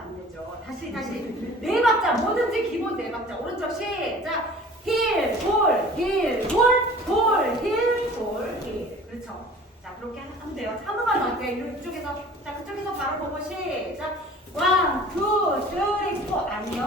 안 되죠. 다시, 다시. 네 박자, 뭐든지 기본 네 박자. 오른쪽 시작. 힐, 볼, 힐, 볼, 볼, 힐, 볼, 힐. 그렇죠. 자, 그렇게 하면 돼요. 한 번만 더 할게요. 이쪽에서. 자, 그쪽에서 바로 보고 시작. 원, 투, 쓰리, 포. 아니